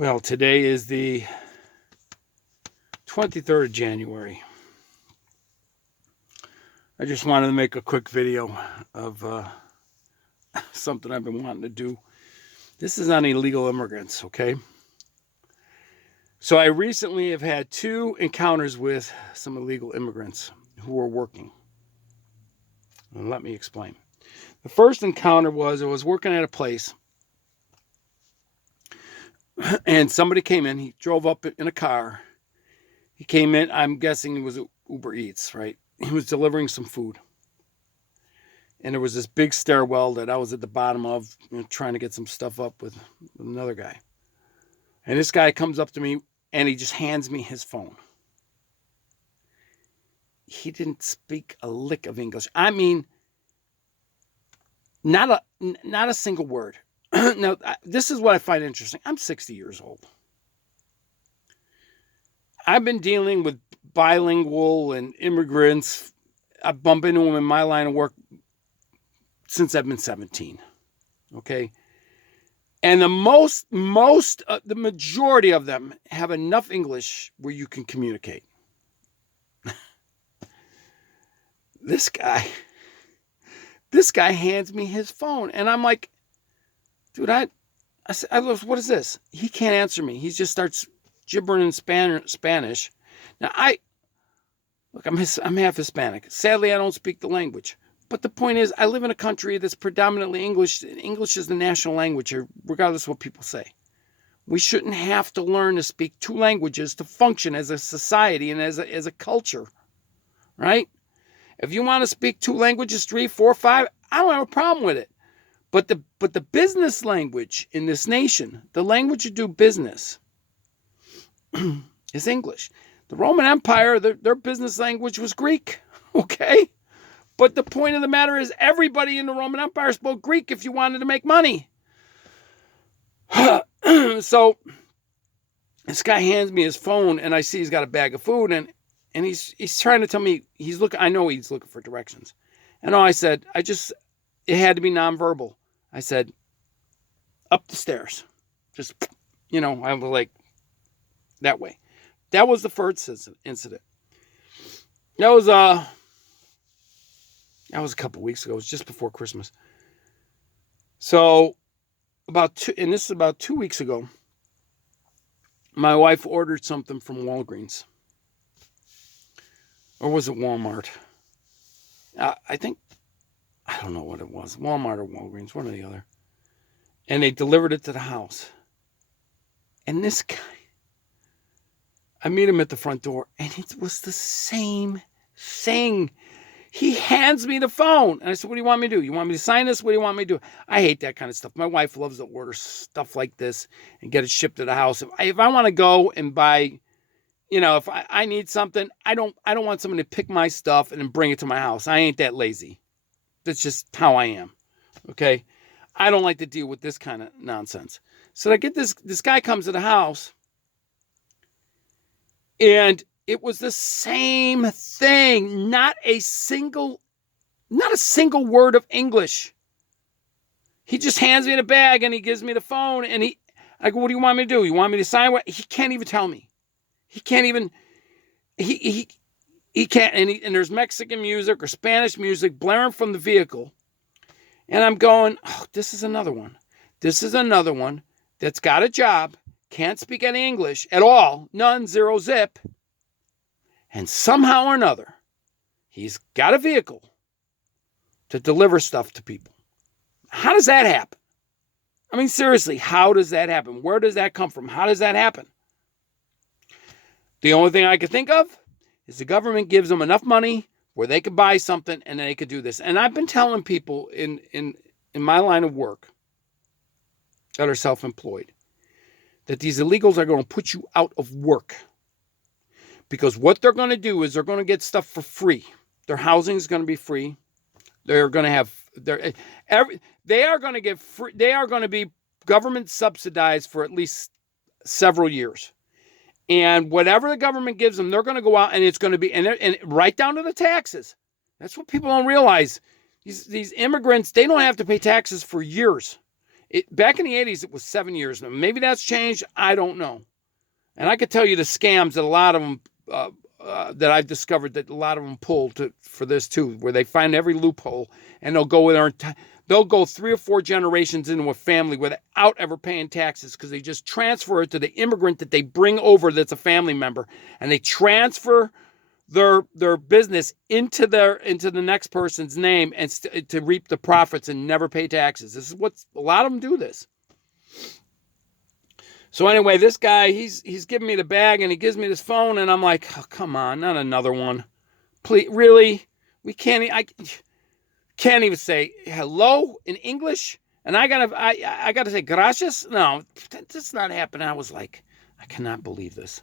Well, today is the 23rd of January. I just wanted to make a quick video of something I've been wanting to do. This is on illegal immigrants, okay? So I recently have had two encounters with some illegal immigrants who were working. And let me explain. The first encounter was I was working at a place and somebody came in. He drove up in a car. He came in, I'm guessing it was Uber Eats, right? He was delivering some food. And there was this big stairwell that I was at the bottom of, trying to get some stuff up with another guy. And this guy comes up to me and he just hands me his phone. He didn't speak a lick of English. I mean, not a single word. Now, this is what I find interesting. I'm 60 years old. I've been dealing with bilingual and immigrants. I bump into them in my line of work since I've been 17. Okay. And the majority of them have enough English where you can communicate. This guy hands me his phone and I'm like, dude, I said, what is this? He can't answer me. He just starts gibbering in Spanish. Now I'm half Hispanic. Sadly, I don't speak the language. But the point is, I live in a country that's predominantly English. English is the national language here, regardless of what people say. We shouldn't have to learn to speak two languages to function as a society and as a culture, right? If you want to speak two languages, 3, 4, 5, I don't have a problem with it. But the business language in this nation, the language you do business, is English. The Roman Empire, their business language was Greek, okay? But the point of the matter is everybody in the Roman Empire spoke Greek if you wanted to make money. So this guy hands me his phone and I see he's got a bag of food and he's trying to tell me I know he's looking for directions. And I said, it had to be nonverbal. I said, up the stairs. Just, I was like, that way. That was the first incident. That was a couple weeks ago. It was just before Christmas. So this is about 2 weeks ago, my wife ordered something from Walgreens. Or was it Walmart? I don't know what it was. Walmart or Walgreens, one or the other. And they delivered it to the house. And this guy, I meet him at the front door, and it was the same thing. He hands me the phone. And I said, what do you want me to do? You want me to sign this? What do you want me to do? I hate that kind of stuff. My wife loves to order stuff like this and get it shipped to the house. If I want to go and buy, if I need something, I don't want someone to pick my stuff and then bring it to my house. I ain't that lazy. That's just how I am. Okay? I don't like to deal with this kind of nonsense. So I get this guy comes to the house and it was the same thing. Not a single word of English. He just hands me the bag and he gives me the phone and I go, what do you want me to do? You want me to sign what? He can't even tell me. He can't even, he can't, and there's Mexican music or Spanish music blaring from the vehicle. And I'm going, oh, this is another one. This is another one that's got a job, can't speak any English at all, none, zero, zip. And somehow or another, he's got a vehicle to deliver stuff to people. How does that happen? I mean, seriously, how does that happen? Where does that come from? How does that happen? The only thing I could think of is the government gives them enough money where they could buy something and they could do this. And I've been telling people in my line of work that are self-employed that these illegals are going to put you out of work. Because what they're going to do is they're going to get stuff for free. Their housing is going to be free. They're going to have they are going to get free. They are going to be government subsidized for at least several years. And whatever the government gives them, they're going to go out and it's going to be and right down to the taxes. That's what people don't realize. These immigrants, they don't have to pay taxes for years. Back in the 80s, it was 7 years. Maybe that's changed. I don't know. And I could tell you the scams that a lot of them, that I've discovered that a lot of them pull for this too, where they find every loophole and they'll go with they'll go 3 or 4 generations into a family without ever paying taxes because they just transfer it to the immigrant that they bring over that's a family member, and they transfer their business into the next person's name and to reap the profits and never pay taxes. This is what a lot of them do this. So anyway, this guy, he's giving me the bag and he gives me this phone and I'm like, oh, come on, not another one. Please, really? I can't even say hello in English, and I gotta say gracias. No, that's not happening. I was like, I cannot believe this,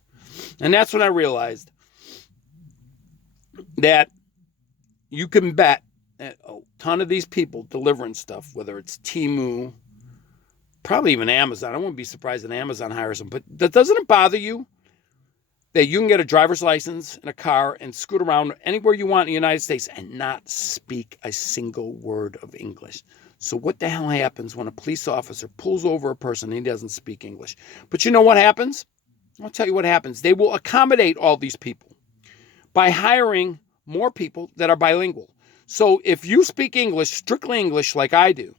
and that's when I realized that you can bet that a ton of these people delivering stuff, whether it's Temu, probably even Amazon. I wouldn't be surprised if Amazon hires them, but doesn't it bother you that you can get a driver's license in a car and scoot around anywhere you want in the United States and not speak a single word of English? So what the hell happens when a police officer pulls over a person and he doesn't speak English? But you know what happens? I'll tell you what happens. They will accommodate all these people by hiring more people that are bilingual. So if you speak English, strictly English like I do,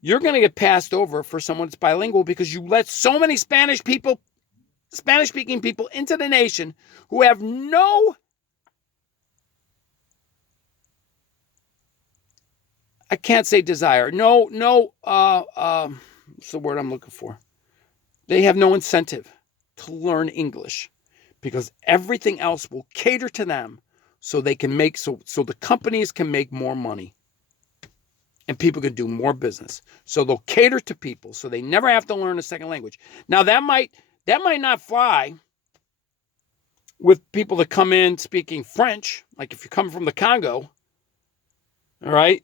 you're going to get passed over for someone that's bilingual because you let so many Spanish-speaking people into the nation who have no, I can't say desire, what's the word I'm looking for? They have no incentive to learn English because everything else will cater to them so they can make, so the companies can make more money and people can do more business. So they'll cater to people so they never have to learn a second language. Now that might not fly with people that come in speaking French. Like if you come from the Congo, all right,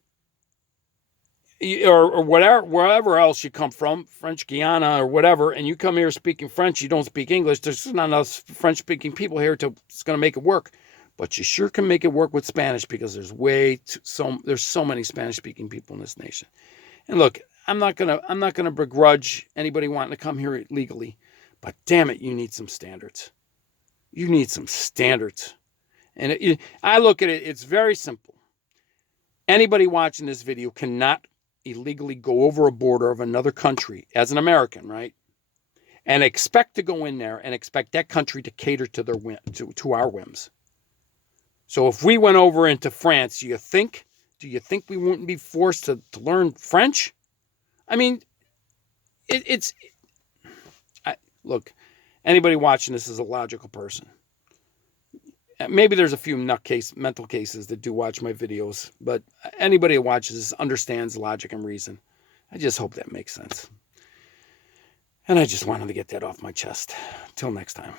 or whatever, wherever else you come from, French Guiana or whatever, and you come here speaking French, you don't speak English, there's not enough French-speaking people here it's going to make it work. But you sure can make it work with Spanish because there's so many Spanish-speaking people in this nation. And look, I'm not gonna begrudge anybody wanting to come here legally, but damn it, you need some standards. You need some standards. And I look at it, it's very simple. Anybody watching this video cannot illegally go over a border of another country as an American, right? And expect to go in there and expect that country to cater to to our whims. So if we went over into France, do you think we wouldn't be forced to learn French? I mean, look, anybody watching this is a logical person. Maybe there's a few mental cases that do watch my videos, but anybody who watches this understands logic and reason. I just hope that makes sense. And I just wanted to get that off my chest. Till next time.